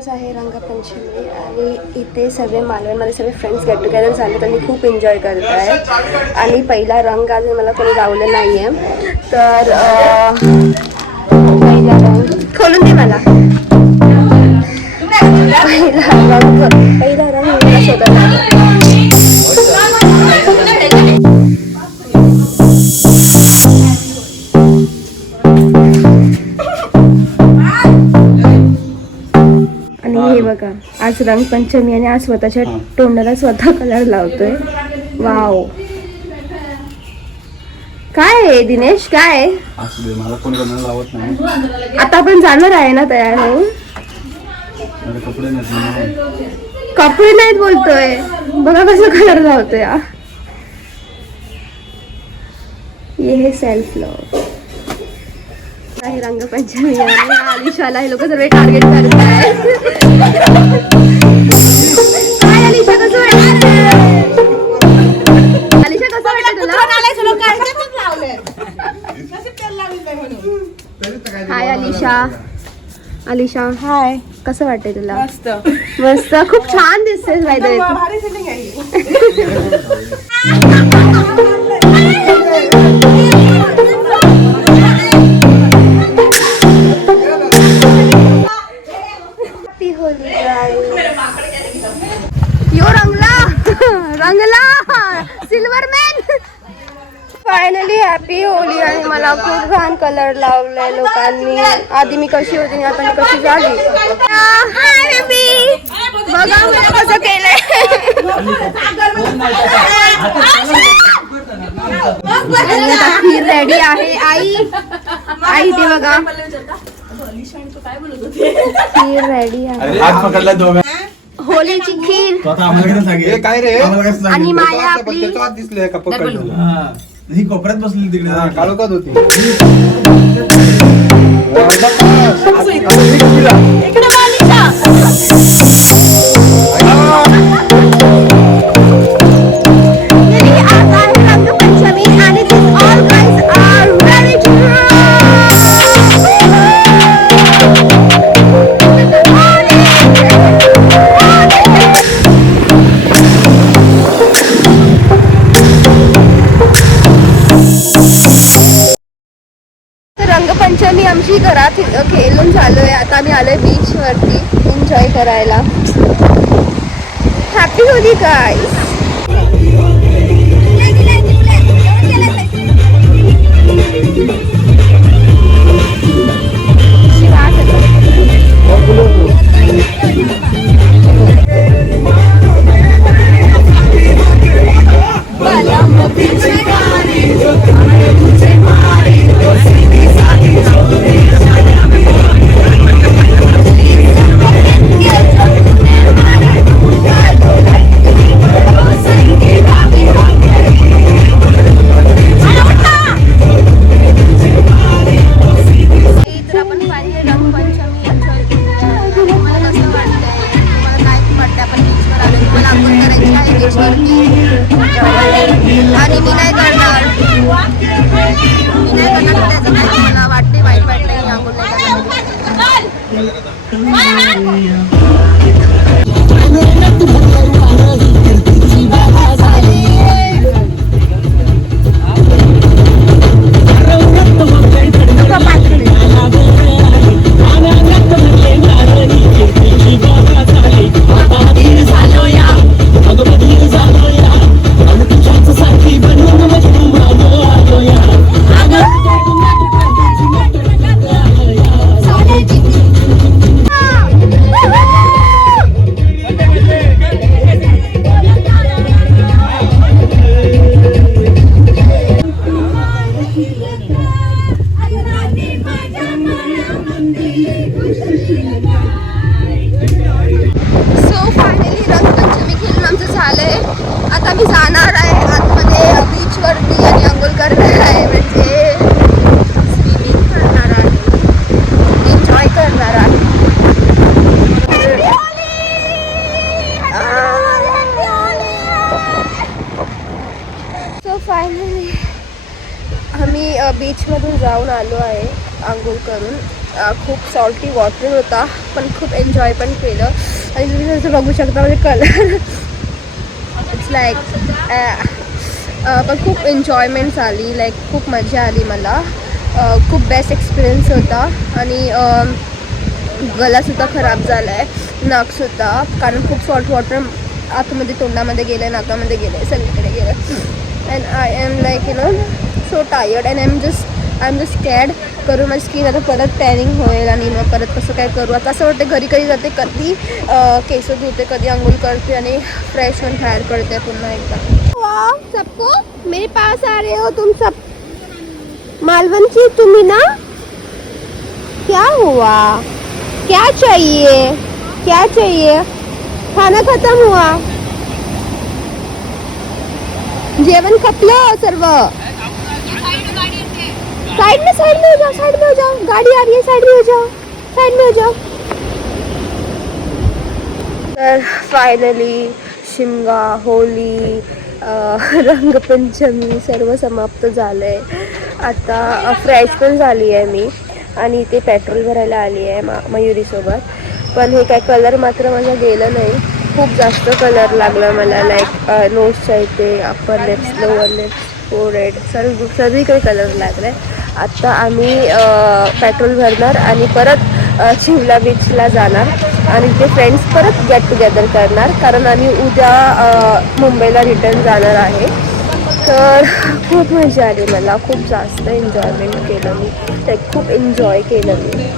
आज आहे रंगपंचमी आणि इथे सर्व मालवणमध्ये सर्व फ्रेंड्स गेट टुगेदर झाले. त्यांनी खूप एन्जॉय करत आहे आणि पहिला रंग अजून मला कोणी लावलं नाही आहे. तर पहिला रंग खोलून दे मला. पहिला रंग मला शोधायला आणि हे बघा आज रंगपंचमी आणि आज स्वतःच्या तोंडाला स्वतः कलर लावतोय. वाव, काय आहे दिनेश? काय मला कोणी कोणाला लावत नाही. आता आपण जाणार आहे ना तयार होऊन? कपडे नाहीत बोलतोय. बघा कसं कलर लावतोय. ये है सेल्फ लव. आहे रंगपंचमी आणि अलिशाला हे लोक सर्व टार्गेट करत आहेत. काय अलिशा, कसं वाटतं? अलिशा कसं वाटतं तुला? हाय अलिशा. अलिशा हाय, कसं वाटतंय तुला? मस्त मस्त, खूप छान दिसतेस बाय द वे. यो रंगला रंगला silver man. Finally happy Holy. आणि मला खूप घाण कलर लावलाय लोकांनी. आधी मी कशी होती आणि आता मी कशी झाली. बघा मी कसं केलंय. खीर रेडी आहे. आई आई ते बघा खीर रेडी आहे. होलीची खीर. काय रे? आणि माया आपली दिसले ही कोपऱ्यात बसली तिकडे काळोखात होती. रंगपंचमी आणि all guys are ready to Rangpanchami आमची घरात खेळून चालू आहे. आता आम्ही आलोय बीच वरती एन्जॉय करायला. हॅपी होली गाईस. आणि मी नाही करणार त्याचं काही मला वाटते वाईट वाटलं की आंघोळ आता मी जाणार आहे आतमध्ये बीच वरती आणि अंघोळ करणार आहे. म्हणजे स्विमिंग करणार आहे, एन्जॉय करणार आहे. सो फायनली आम्ही बीचमधून जाऊन आलो आहे आंघोळ करून. खूप सॉल्टी वॉटर होता, पण खूप एन्जॉय पण केलं. आणि तुम्ही जसं बघू शकता म्हणजे कलर इट्स लाईक पण खूप एन्जॉयमेंट झाली, लाईक खूप मजा आली मला. खूप बेस्ट एक्सपिरियन्स होता. आणि गलासुद्धा खराब झाला आहे, नाकसुद्धा, कारण खूप सॉल्ट वॉटर आतमध्ये तोंडामध्ये गेलं आहे, नाकामध्ये गेलं आहे, सगळीकडे गेलं. And I am like so tired and I am just scared करून माझी स्किन आता परत टॅनिंग होईल आणि मग परत कसं काय करू. आता असं वाटतं घरी कधी जाते, कधी केस धुते, कधी अंघोळ करते आणि फ्रेश होऊन बाहेर पडते पुन्हा एकदा. वाह, सबको मेरे पास आ रहे हो तुम सब. मालवण की तुम्ही ना, क्या हुआ, क्या चाहिए, क्या चाहिए, खाना खत्म हुआ, जेवण खपलं सर्व. साइड में हो जाओ, साइड में हो जाओ, गाड़ी आ रही है, साइड में हो जाओ, साइड में हो जाओ. तर फायनली शिमगा, होली, रंगपंचमी सर्व समाप्त झालं आहे. आता फ्रेश पण झाली आहे मी आणि इथे पेट्रोल भरायला आली आहे मयुरीसोबत. पण हे काय कलर मात्र माझा गेलं नाही, खूप जास्त कलर लागला मला, लाईक नोजच्या इथे, upper lips, lower lips, forehead, सगळीकडे कलर लागला आहे. आत्ता आम्ही पेट्रोल भरणार आणि परत चिवला बीचला जाणार आणि ते फ्रेंड्स परत गेट टुगेदर करणार, कारण आम्ही उद्या मुंबईला रिटर्न जाणार आहे. तर खूप मजा आली मला, खूप जास्त एन्जॉयमेंट केलं मी, खूप एन्जॉय केलं मी.